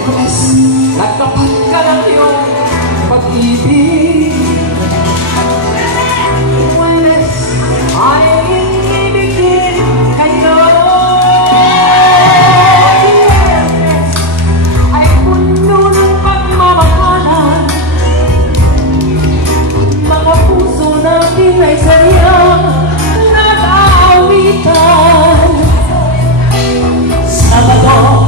Miyerkules, nagtapat ka ng iyong pag-ibig. Lunes, ay ibigin kayo. Biyernes, ay puno ng pagmamahalan. Mga puso natin ay saryang nag-aawitan. Sabado,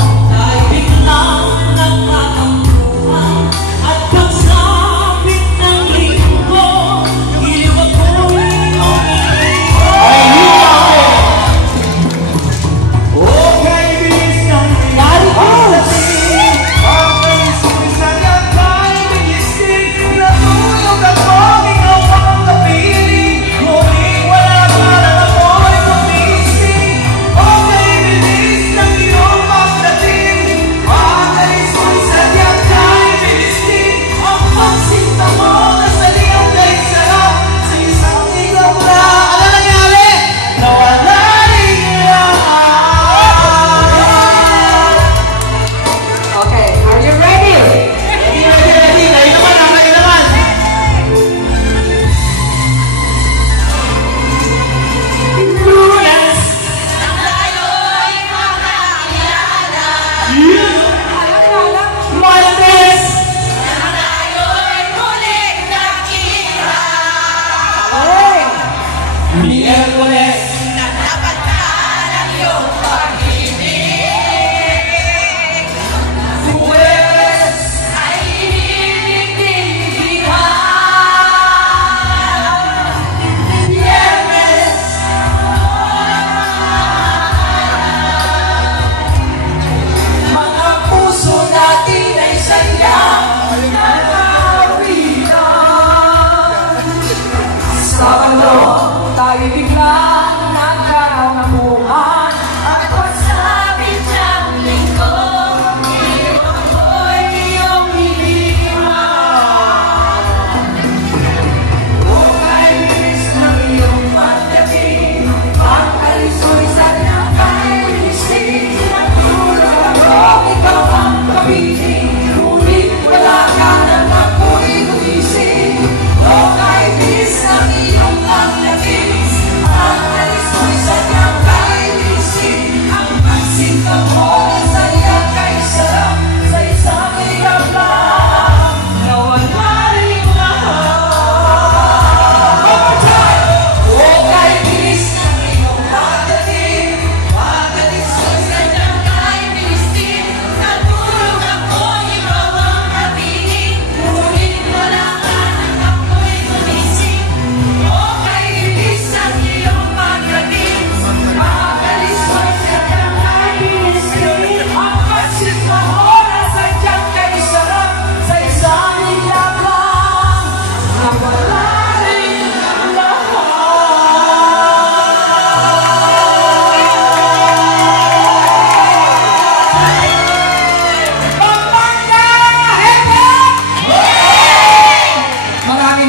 Miyerkules, nagtapat ka ng iyong pag-ibig. Huwebes, ay iniintindihan. Biyernes, mga puso natin ay sadyang nag-aawitan. Sabado, tayo biglang nagkakamuhan at pagsabit ng linggo, iyong ako'y iyong hinihiman. Huwag bilis ng iyong magdating, pag-alisoy sadyang kay bilising. Natulog ako, ikaw ang kapiling, ngunit wala ka nang ako'y gumising. Huwag bilis ng iyong magdating,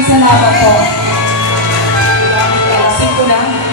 salamat po. Sing ko na.